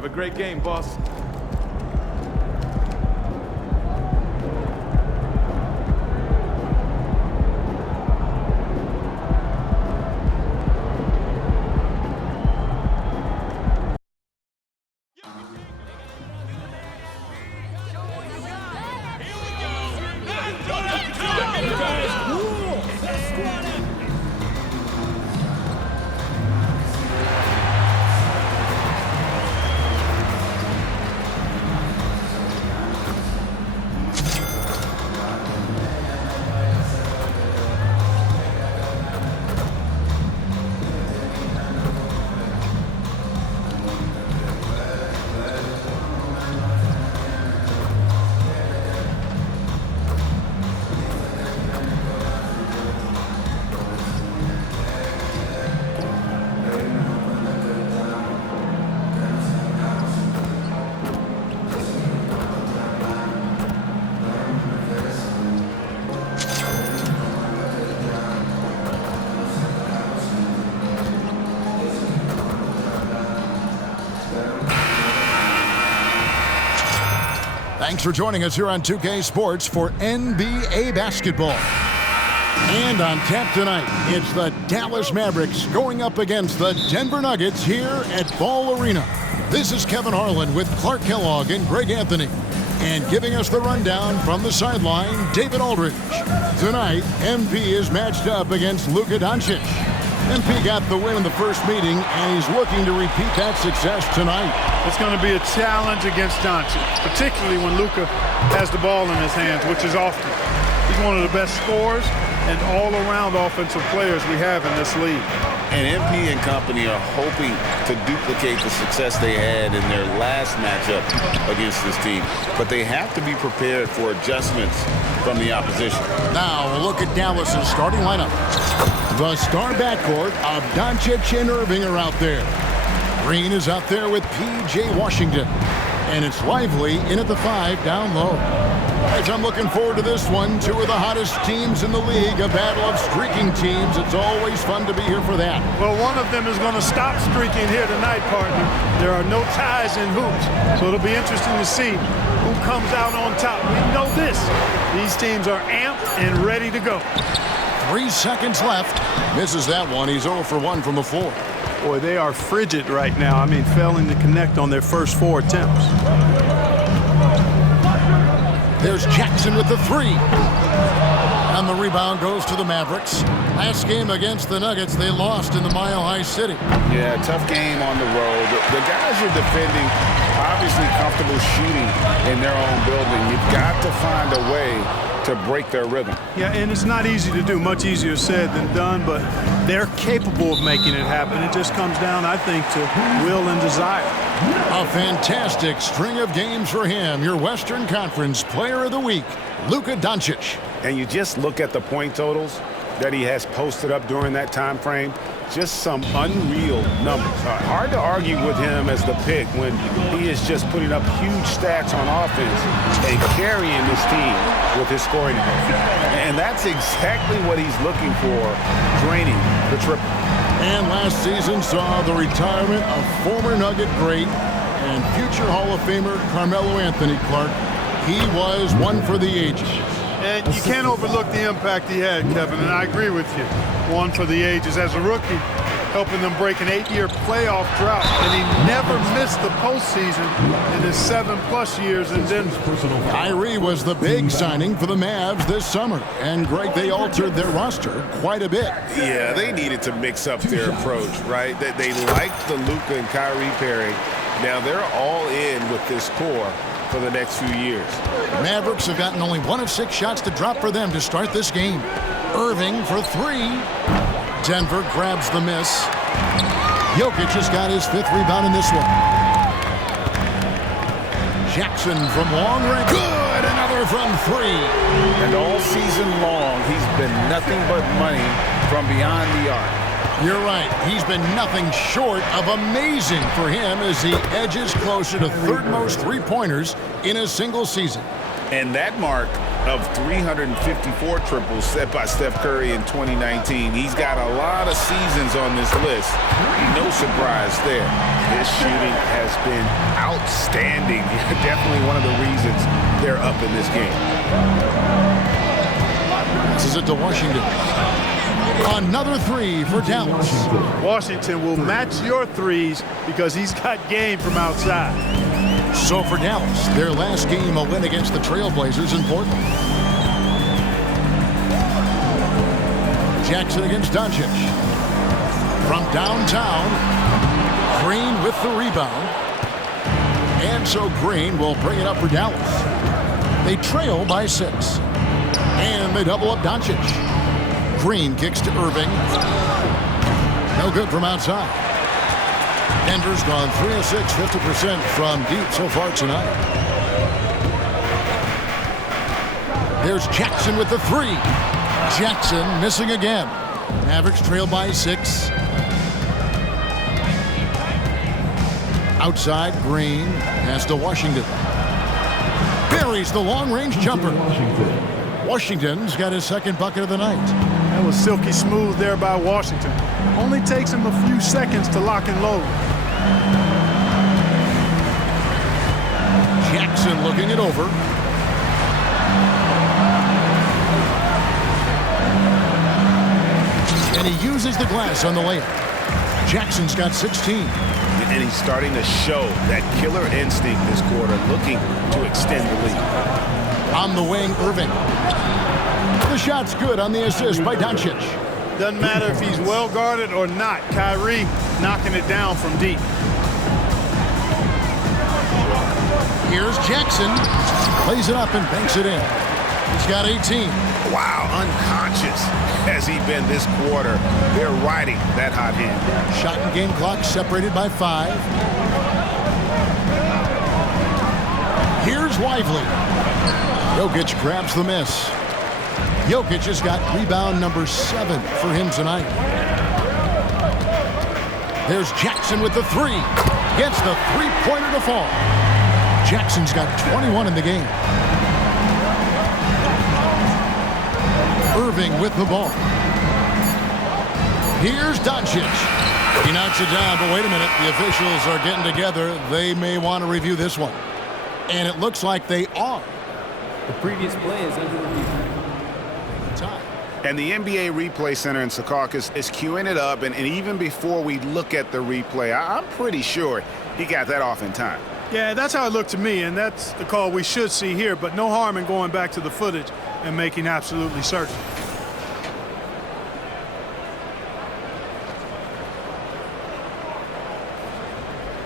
Have a great game, boss. Thanks for joining us here on 2K Sports for NBA basketball. And on tap tonight, it's the Dallas Mavericks going up against the Denver Nuggets here at Ball Arena. This is Kevin Harlan with Clark Kellogg and Greg Anthony. And giving us the rundown from the sideline, David Aldridge. Tonight, MP is matched up against Luka Doncic. MP got the win in the first meeting, and he's looking to repeat that success tonight. It's going to be a challenge against Doncic, particularly when Luka has the ball in his hands, which is often. He's one of the best scorers and all-around offensive players we have in this league. And MP and company are hoping to duplicate the success they had in their last matchup against this team. But they have to be prepared for adjustments from the opposition. Now we'll look at Dallas's starting lineup. The star backcourt of Doncic and Irving are out there. Green is out there with P.J. Washington. And it's Lively in at the 5 down low. As I'm looking forward to this one, two of the hottest teams in the league, a battle of streaking teams. It's always fun to be here for that. Well, one of them is going to stop streaking here tonight, partner. There are no ties in hoops, so it'll be interesting to see who comes out on top. We know this. These teams are amped and ready to go. 3 seconds left. Misses that one. He's 0 for 1 from the floor. Boy, they are frigid right now. I mean, failing to connect on their first 4 attempts. There's Jackson with the 3. And the rebound goes to the Mavericks. Last game against the Nuggets, they lost in the Mile High City. Yeah, tough game on the road. The guys are defending, obviously comfortable shooting in their own building. You've got to find a way to break their rhythm. Yeah, and it's not easy to do. Much easier said than done, but they're capable of making it happen. It just comes down, I think, to will and desire. A fantastic string of games for him. Your Western Conference Player of the Week, Luka Doncic. And you just look at the point totals that he has posted up during that time frame. Just some unreal numbers. Hard to argue with him as the pick when he is just putting up huge stats on offense and carrying this team with his scoring ability. And that's exactly what he's looking for, draining the triple. And last season saw the retirement of former Nugget great and future Hall of Famer Carmelo Anthony Clark. He was one for the ages. And you can't overlook the impact he had, Kevin, and I agree with you. One for the ages. As a rookie, helping them break an 8-year playoff drought, and he never missed the postseason in his 7+ years in Denver. Kyrie was the big signing for the Mavs this summer, and Greg, they altered their roster quite a bit. Yeah, they needed to mix up their approach, right? They liked the Luka and Kyrie pairing. Now they're all in with this core for the next few years. Mavericks have gotten only 1 of 6 shots to drop for them to start this game. Irving for 3. Denver grabs the miss. Jokic has got his 5th rebound in this one. Jackson from long range. Good! Another from 3. And all season long, he's been nothing but money from beyond the arc. You're right. He's been nothing short of amazing for him as he edges closer to 3rd most 3-pointers in a single season. And that mark of 354 triples set by Steph Curry in 2019, he's got a lot of seasons on this list. No surprise there. His shooting has been outstanding. Definitely one of the reasons they're up in this game. Passes it to Washington. Another three for Dallas. Washington will match your threes because he's got game from outside. So for Dallas, their last game, a win against the Trailblazers in Portland. Jackson against Doncic. From downtown, Green with the rebound. And so Green will bring it up for Dallas. They trail by 6. And they double up Doncic. Green kicks to Irving. No good from outside. Denver's gone 3 of 6, 50% from deep so far tonight. There's Jackson with the 3. Jackson missing again. Mavericks trail by 6. Outside, Green pass to Washington. Buries the long-range jumper. Washington's got his second bucket of the night. That was silky smooth there by Washington. Only takes him a few seconds to lock and load. Jackson looking it over. And he uses the glass on the layup. Jackson's got 16. And he's starting to show that killer instinct this quarter, looking to extend the lead. On the wing, Irving. The shot's good on the assist by Doncic. Doesn't matter if he's well guarded or not. Kyrie knocking it down from deep. Here's Jackson. Plays it up and banks it in. He's got 18. Wow, unconscious has he been this quarter. They're riding that hot hand. Shot and game clock separated by 5. Here's Lively. Jokic grabs the miss. Jokic has got rebound number 7 for him tonight. There's Jackson with the 3. Gets the three-pointer to fall. Jackson's got 21 in the game. Irving with the ball. Here's Doncic. He knocks it down, but wait a minute. The officials are getting together. They may want to review this one. And it looks like they are. The previous play is under review. Time. And the NBA Replay Center in Secaucus is queuing it up. And even before we look at the replay, I'm pretty sure he got that off in time. Yeah, that's how it looked to me, and that's the call we should see here, but no harm in going back to the footage and making absolutely certain.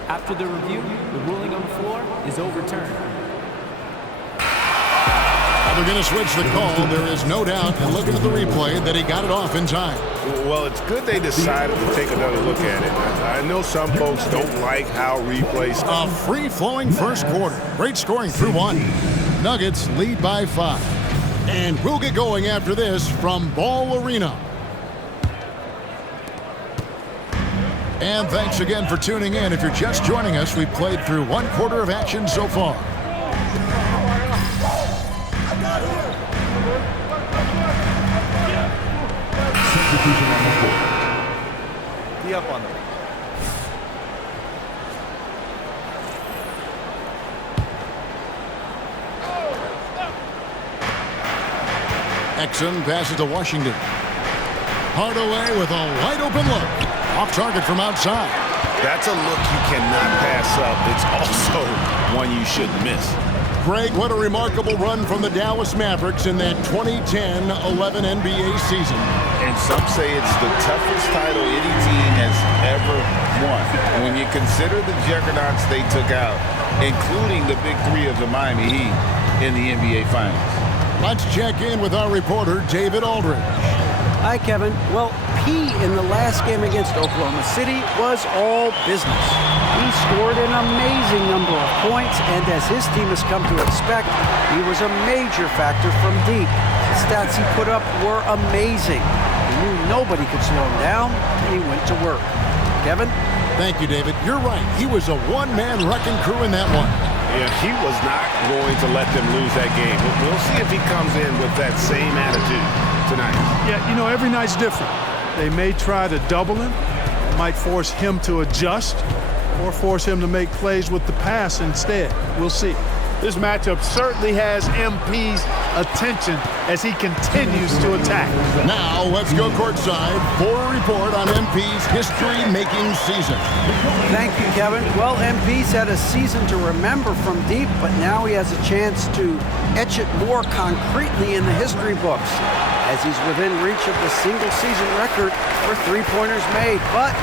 After the review, the ruling on the floor is overturned. They're going to switch the call. There is no doubt, and looking at the replay, that he got it off in time. Well, it's good they decided to take another look at it. I know some folks don't like how replays... A free-flowing first quarter. Great scoring through 1. Nuggets lead by 5. And we'll get going after this from Ball Arena. And thanks again for tuning in. If you're just joining us, we've played through 1 quarter of action so far. Be up on them. Exum passes to Washington. Hardaway with a wide-open look. Off target from outside. That's a look you cannot pass up. It's also one you shouldn't miss. Greg, what a remarkable run from the Dallas Mavericks in that 2010-11 NBA season. And some say it's the toughest title any team has ever won. When you consider the juggernauts they took out, including the big 3 of the Miami Heat in the NBA Finals. Let's check in with our reporter, David Aldridge. Hi, Kevin. Well, P in the last game against Oklahoma City was all business. He scored an amazing number of points, and as his team has come to expect, he was a major factor from deep. The stats he put up were amazing. He knew nobody could slow him down, and he went to work. Kevin? Thank you, David. You're right. He was a one-man wrecking crew in that one. Yeah, he was not going to let them lose that game. We'll see if he comes in with that same attitude tonight. Yeah, you know, every night's different. They may try to double him, might force him to adjust, or force him to make plays with the pass instead. We'll see. This matchup certainly has MP's attention as he continues to attack. Now let's go courtside for a report on MP's history-making season. Thank you, Kevin. Well, MP's had a season to remember from deep, but now he has a chance to etch it more concretely in the history books, as he's within reach of the single-season record for three-pointers made. But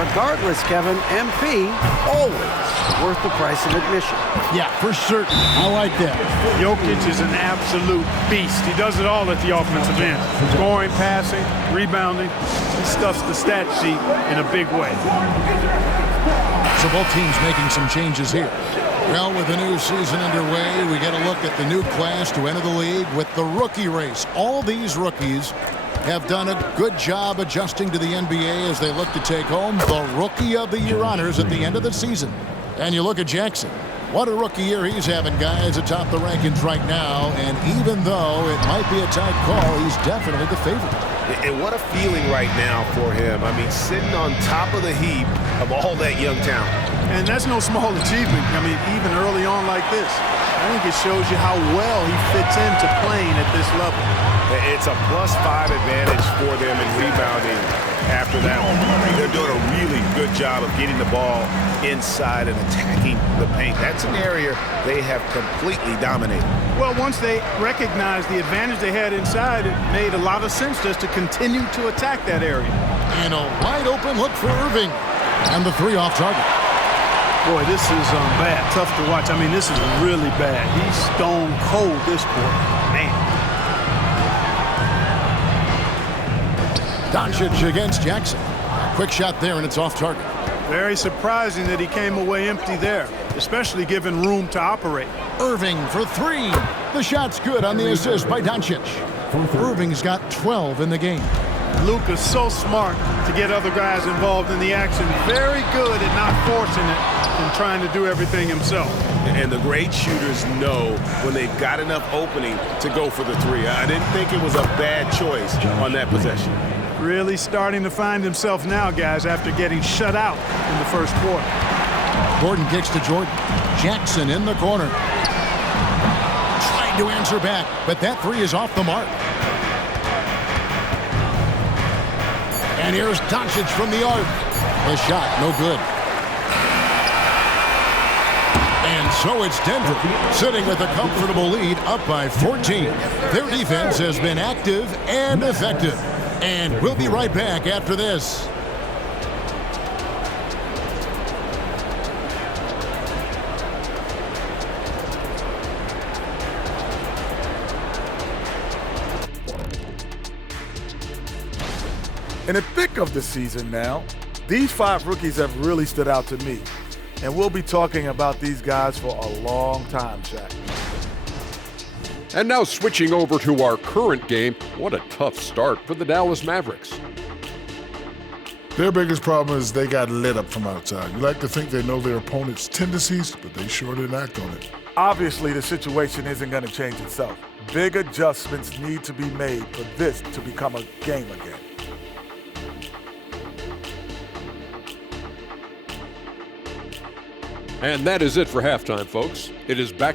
regardless, Kevin, MP always worth the price of admission. Yeah, for certain. I like that. Jokic is an absolute beast. He does it all at the offensive end. Scoring, passing, rebounding. He stuffs the stat sheet in a big way. So both teams making some changes here. Well, with the new season underway, we get a look at the new class to enter the league with the rookie race. All these rookies have done a good job adjusting to the NBA as they look to take home the Rookie of the Year honors at the end of the season. And you look at Jackson. What a rookie year he's having, guys, atop the rankings right now. And even though it might be a tight call, he's definitely the favorite. And what a feeling right now for him. I mean, sitting on top of the heap of all that young talent. And that's no small achievement. I mean, even early on like this. I think it shows you how well he fits into playing at this level. It's a +5 advantage for them in rebounding after that one. They're doing a really good job of getting the ball inside and attacking the paint. That's an area they have completely dominated. Well, once they recognized the advantage they had inside, it made a lot of sense just to continue to attack that area. And a wide open look for Irving. And the three off target. Boy, this is bad. Tough to watch. I mean, this is really bad. He's stone cold this quarter. Man. Doncic against Jackson. Quick shot there, and it's off target. Very surprising that he came away empty there, especially given room to operate. Irving for three. The shot's good on the assist by Doncic. Irving's got 12 in the game. Luka's so smart to get other guys involved in the action. Very good at not forcing it and trying to do everything himself. And the great shooters know when they've got enough opening to go for the three. I didn't think it was a bad choice on that possession. Really starting to find himself now, guys, after getting shut out in the first quarter. Gordon kicks to Jordan. Jackson in the corner. Trying to answer back, but that three is off the mark. And here's Doncic from the arc. The shot, no good. And so it's Denver, sitting with a comfortable lead, up by 14. Their defense has been active and effective. And we'll be right back after this. In the thick of the season now, these 5 rookies have really stood out to me. And we'll be talking about these guys for a long time, Shaq. And now switching over to our current game, what a tough start for the Dallas Mavericks. Their biggest problem is they got lit up from outside. You like to think they know their opponent's tendencies, but they sure didn't act on it. Obviously, the situation isn't going to change itself. Big adjustments need to be made for this to become a game again. And that is it for halftime, folks. It is back.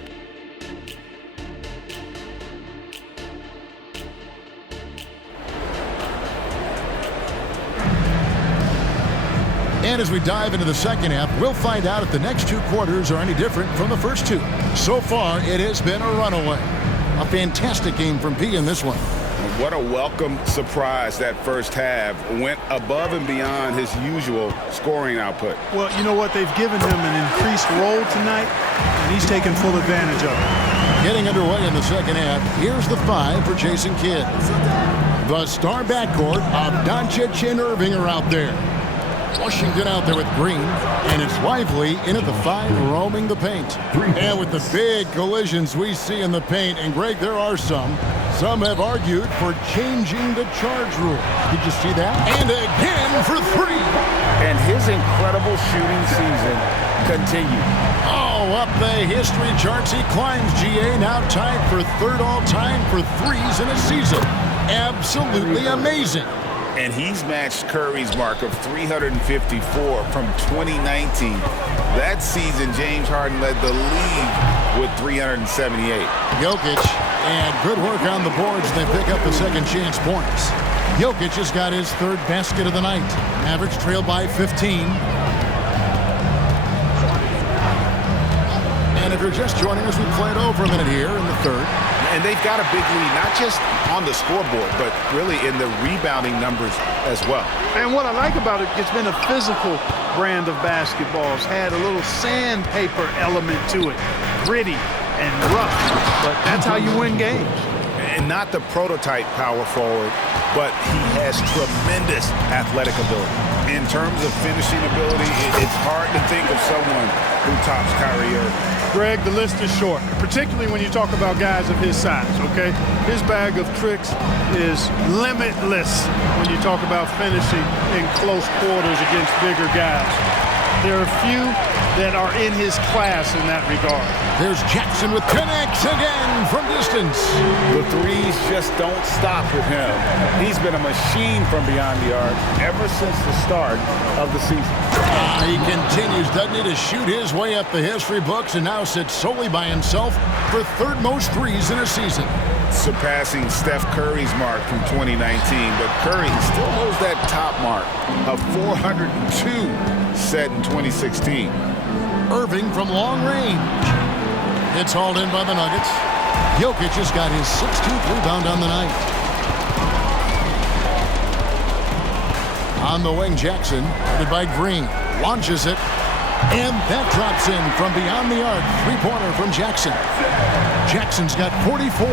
And as we dive into the second half, we'll find out if the next 2 quarters are any different from the first 2. So far, it has been a runaway. A fantastic game from P in this one. What a welcome surprise that first half. Went above and beyond his usual scoring output. Well, you know what? They've given him an increased role tonight, and he's taken full advantage of it. Getting underway in the second half, here's the 5 for Jason Kidd. The star backcourt of Doncic and Irving are out there. Washington out there with Green, and it's Lively in at the 5, roaming the paint. And with the big collisions we see in the paint, and Greg, there are some have argued for changing the charge rule. Did you see that? And again for 3. And his incredible shooting season continues. Oh, up the history charts he climbs, GA, now tied for third all-time for threes in a season. Absolutely amazing. And he's matched Curry's mark of 354 from 2019. That season, James Harden led the league with 378. Jokic, and good work on the boards. They pick up the second chance points. Jokic has got his third basket of the night. Mavericks trail by 15. And if you're just joining us, we played over a minute here in the third. And they've got a big lead, not just on the scoreboard, but really in the rebounding numbers as well. And what I like about it, it's been a physical brand of basketball. It's had a little sandpaper element to it, gritty and rough, but that's how you win games. And not the prototype power forward, but he has tremendous athletic ability. In terms of finishing ability, it's hard to think of someone who tops Kyrie Irving. Greg, the list is short, particularly when you talk about guys of his size, okay? His bag of tricks is limitless when you talk about finishing in close quarters against bigger guys. There are few that are in his class in that regard. There's Jackson with connects again from distance. The threes just don't stop with him. He's been a machine from beyond the arc ever since the start of the season. He continues, doesn't he, to shoot his way up the history books and now sits solely by himself for third most threes in a season. Surpassing Steph Curry's mark from 2019, but Curry still holds that top mark of 402 set in 2016. Irving from long range. It's hauled in by the Nuggets. Jokic has got his 16th rebound on the night. On the wing, Jackson, headed by Green, launches it, and that drops in from beyond the arc. Three-pointer from Jackson. Jackson's got 44.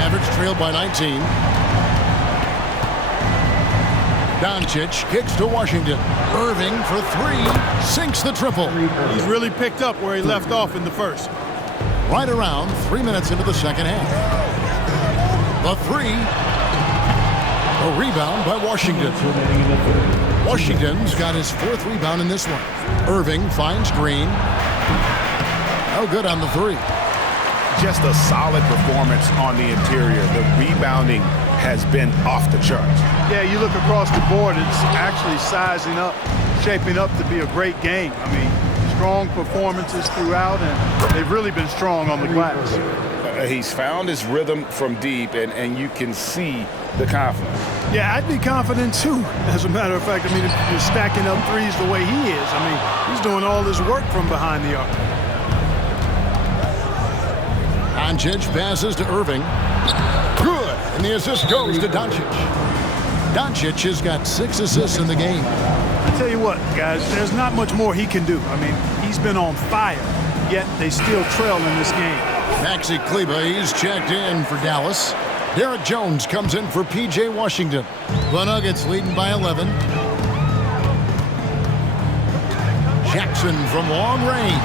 Mavericks trail by 19. Doncic kicks to Washington. Irving for three, sinks the triple. He's really picked up where he left off in the first. Right around 3 minutes into the second half. The three. A rebound by Washington. Washington's got his fourth rebound in this one. Irving finds Green. No good on the three. Just a solid performance on the interior. The rebounding has been off the charts. Yeah, you look across the board, it's actually sizing up, shaping up to be a great game. I mean, strong performances throughout, and they've really been strong on the glass. He's found his rhythm from deep, and you can see the confidence. Yeah, I'd be confident too, as a matter of fact. I mean, if you're stacking up threes the way he is, I mean, he's doing all this work from behind the arc. Doncic passes to Irving. Good, and the assist goes to Doncic. Doncic has got 6 assists in the game. I tell you what, guys, there's not much more he can do. I mean, he's been on fire, yet they still trail in this game. Maxi Kleber, he's checked in for Dallas. Derek Jones comes in for P.J. Washington. The Nuggets leading by 11. Jackson from long range.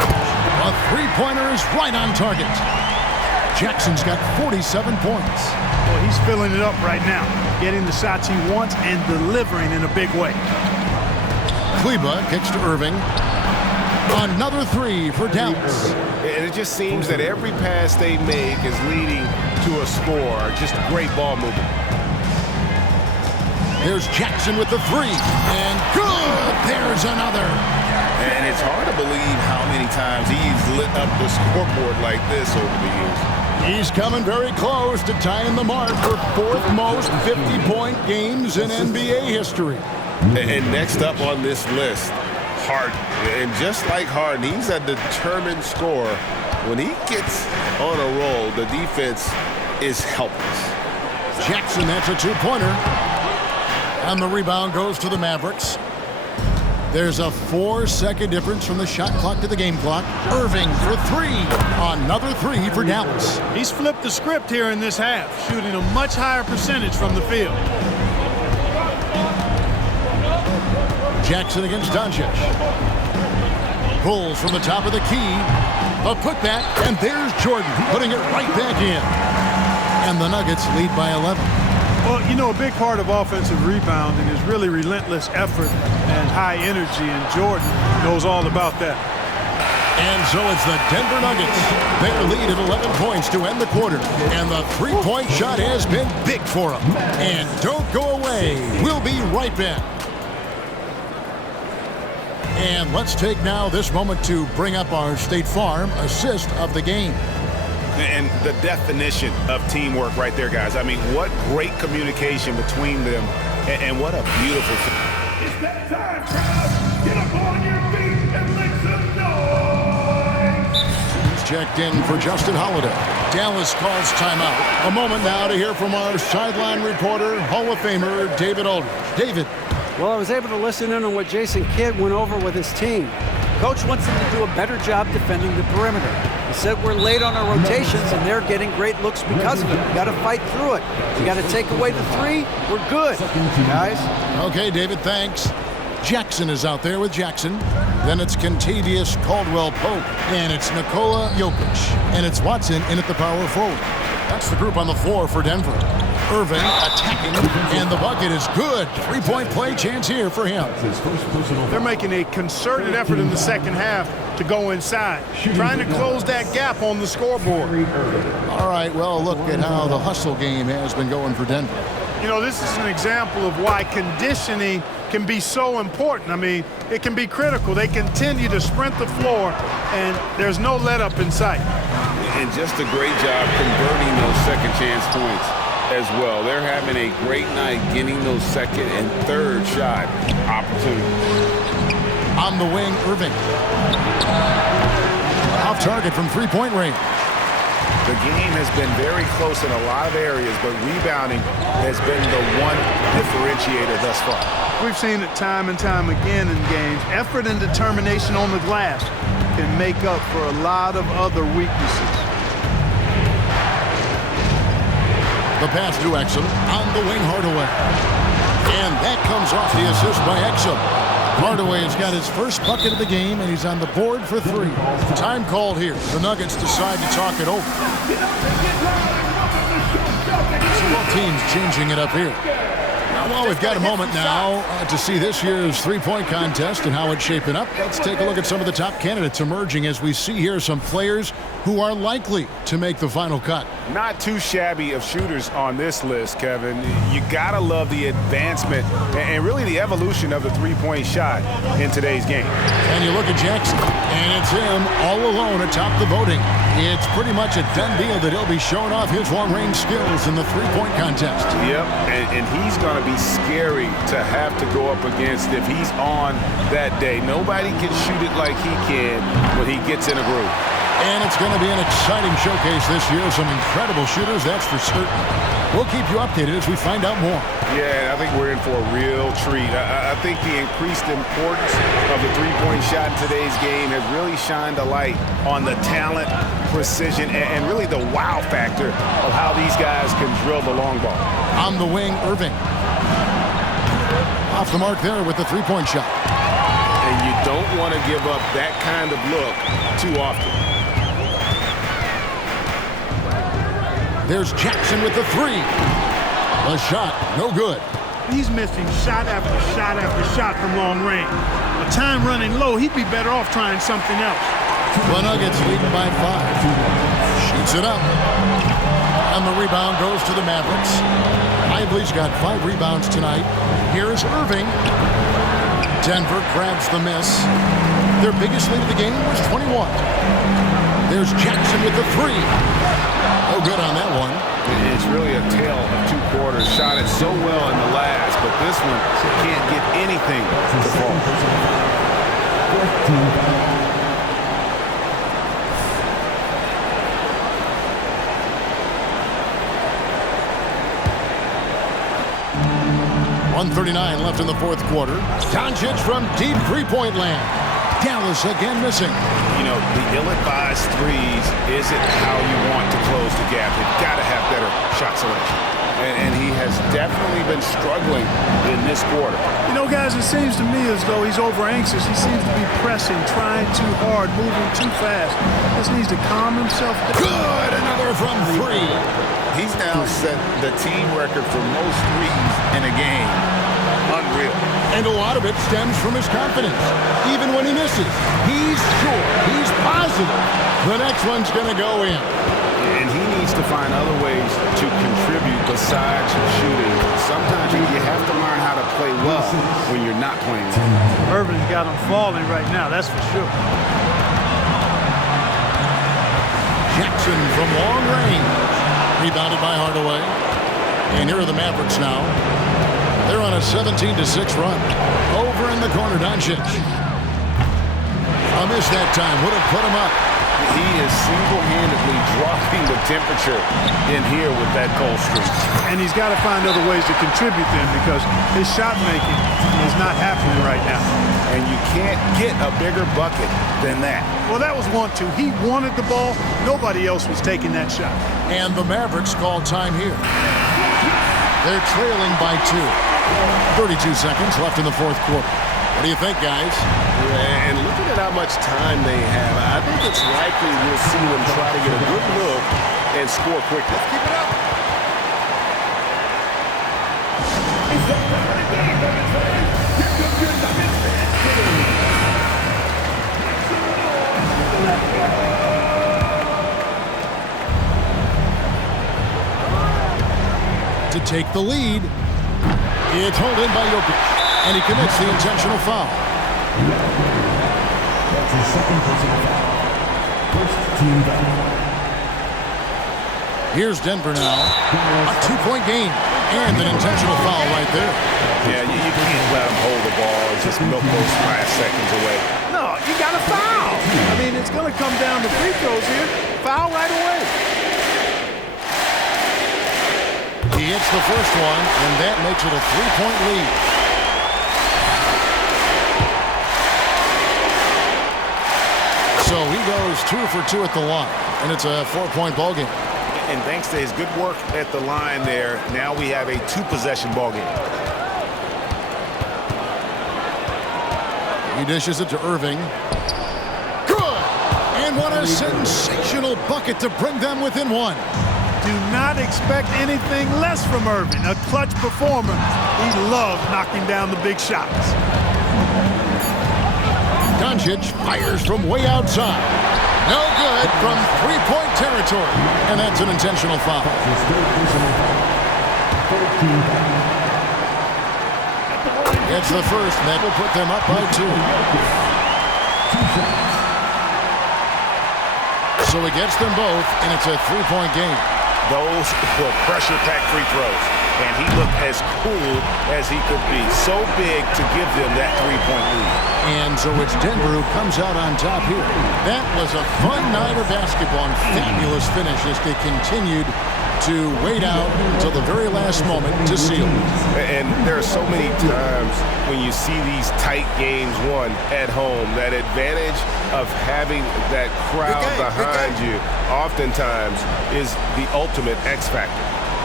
A three-pointer is right on target. Jackson's got 47 points. Well, he's filling it up right now, getting the shots he wants and delivering in a big way. Kleber kicks to Irving. Another three for Dallas. And it just seems that every pass they make is leading to a score. Just great ball movement. There's Jackson with the three. And good! There's another. And it's hard to believe how many times he's lit up the scoreboard like this over the years. He's coming very close to tying the mark for fourth most 50-point games in NBA history. And next up on this list, Harden. And just like Harden, he's a determined scorer. When he gets on a roll, the defense is helpless. Jackson, that's a two-pointer. And the rebound goes to the Mavericks. There's a 4-second difference from the shot clock to the game clock. Irving for three. Another three for Dallas. He's flipped the script here in this half, shooting a much higher percentage from the field. Jackson against Doncic. Pulls from the top of the key. A putback, and there's Jordan putting it right back in. And the Nuggets lead by 11. Well, you know, a big part of offensive rebounding is really relentless effort and high energy, and Jordan knows all about that. And so it's the Denver Nuggets. Their lead at 11 points to end the quarter. And the three-point shot has been big for them. And don't go away. We'll be right back. And let's take now this moment to bring up our State Farm assist of the game. And the definition of teamwork right there, guys. I mean, what great communication between them, and what a beautiful thing. It's that time, crowd. Get up on your feet and make some noise. He's checked in for Justin Holiday. Dallas calls timeout. A moment now to hear from our sideline reporter, Hall of Famer David Aldridge. David. Well, I was able to listen in on what Jason Kidd went over with his team. Coach wants them to do a better job defending the perimeter. He said we're late on our rotations and they're getting great looks because of it. We got to fight through it. We got to take away the three. We're good, guys. Okay, David, thanks. Jackson is out there with Jackson. Then it's Kentavious Caldwell-Pope. And it's Nikola Jokic. And it's Watson in at the power forward. That's the group on the floor for Denver. Irving attacking, and the bucket is good. Three-point play chance here for him. They're making a concerted effort in the second half to go inside, trying to close that gap on the scoreboard. All right, well, look at how the hustle game has been going for Denver. You know, this is an example of why conditioning can be so important. I mean, it can be critical. They continue to sprint the floor, and there's no let-up in sight. And just a great job converting those second chance points as well. They're having a great night getting those second and third shot opportunities. On the wing, Irving. Off target from three-point range. The game has been very close in a lot of areas, but rebounding has been the one differentiator thus far. We've seen it time and time again in games. Effort and determination on the glass can make up for a lot of other weaknesses. The pass to Exum. On the wing, Hardaway. And that comes off the assist by Exum. Hardaway has got his first bucket of the game, and he's on the board for three. Time called here. The Nuggets decide to talk it over. So both teams changing it up here. Well, we've got a moment now to see this year's three-point contest and how it's shaping up. Let's take a look at some of the top candidates emerging as we see here some players who are likely to make the final cut. Not too shabby of shooters on this list, Kevin. You gotta love the advancement and really the evolution of the three-point shot in today's game. And you look at Jackson, and it's him all alone atop the voting. It's pretty much a done deal that he'll be showing off his long-range skills in the three-point contest. Yep, and he's going to be scary to have to go up against if he's on that day. Nobody can shoot it like he can when he gets in a groove. And it's going to be an exciting showcase this year. Some incredible shooters, that's for certain. We'll keep you updated as we find out more. Yeah, I think we're in for a real treat. I think the increased importance of the three-point shot in today's game has really shined a light on the talent, precision, and really the wow factor of how these guys can drill the long ball. On the wing, Irving. Off the mark there with the three-point shot. And you don't want to give up that kind of look too often. There's Jackson with the three. A shot, no good. He's missing shot after shot after shot from long range. With time running low, he'd be better off trying something else. The Nuggets leading by 5. Shoots it up. And the rebound goes to the Mavericks. Lively's got 5 rebounds tonight. Here's Irving. Denver grabs the miss. Their biggest lead of the game was 21. There's Jackson with the three. Oh, good on that one. It's really a tale of two quarters. Shot it so well in the last, but this one can't get anything to fall. 1:39 left in the fourth quarter. Doncic from deep three-point land. Dallas again missing. You know, the ill-advised threes isn't how you want to close the gap. You've got to have better shot selection. And he has definitely been struggling in this quarter. You know, guys, it seems to me as though he's over-anxious. He seems to be pressing, trying too hard, moving too fast. Just needs to calm himself down. Good! Another from three. He's now set the team record for most threes in a game. Unreal. And a lot of it stems from his confidence. Even when he misses, he's sure, he's positive the next one's going to go in. And he needs to find other ways to contribute besides shooting. Sometimes you have to learn how to play well when you're not playing well. Irvin's got him falling right now, that's for sure. Jackson from long range. Rebounded by Hardaway. And here are the Mavericks now. They're on a 17-6 run. Over in the corner, Doncic. A miss that time would have put him up. He is single-handedly dropping the temperature in here with that cold streak. And he's got to find other ways to contribute then because his shot making is not happening right now. And you can't get a bigger bucket than that. Well, that was 1-2. He wanted the ball. Nobody else was taking that shot. And the Mavericks call time here. They're trailing by 2. 32 seconds left in the fourth quarter. What do you think, guys? And looking at how much time they have, I think it's likely we'll see them try to get a good look and score quickly. Let's keep it up. To take the lead. It's held in by Jokic, and he commits the intentional foul. That's his second personal foul. First team foul. Here's Denver now. A 2-point game and an intentional foul right there. Yeah, you can't let him hold the ball and just milk those 5 seconds away. No, you got to foul. I mean, it's going to come down to free throws here. Foul right away. He hits the first one, and that makes it a 3-point lead. So he goes 2 for 2 at the line, and it's a 4-point ball game. And thanks to his good work at the line there, now we have a 2-possession ball game. He dishes it to Irving. Good! And what a sensational bucket to bring them within 1. Do not expect anything less from Irving. A clutch performer. He loves knocking down the big shots. Doncic fires from way outside. No good from 3-point territory. And that's an intentional foul. It's the first that will put them up by 2. So he gets them both, and it's a 3-point game. Those were pressure-packed free throws, and he looked as cool as he could be. So big to give them that 3-point lead. And so it's Denver who comes out on top here. That was a fun night of basketball and fabulous finish as they continued to wait out until the very last moment to seal. And there are so many times when you see these tight games won at home, that advantage of having that crowd behind you oftentimes is the ultimate X factor.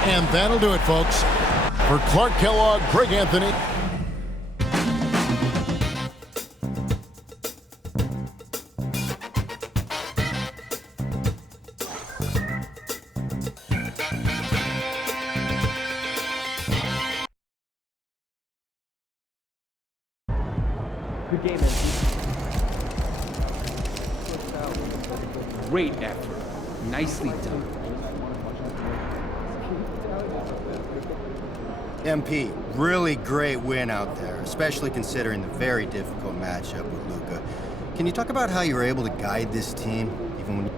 And that'll do it, folks. For Clark Kellogg, Greg Anthony. Good game, MP. Great effort. Nicely done. MP, really great win out there, especially considering the very difficult matchup with Luka. Can you talk about how you were able to guide this team, even when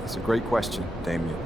That's a great question, Damian.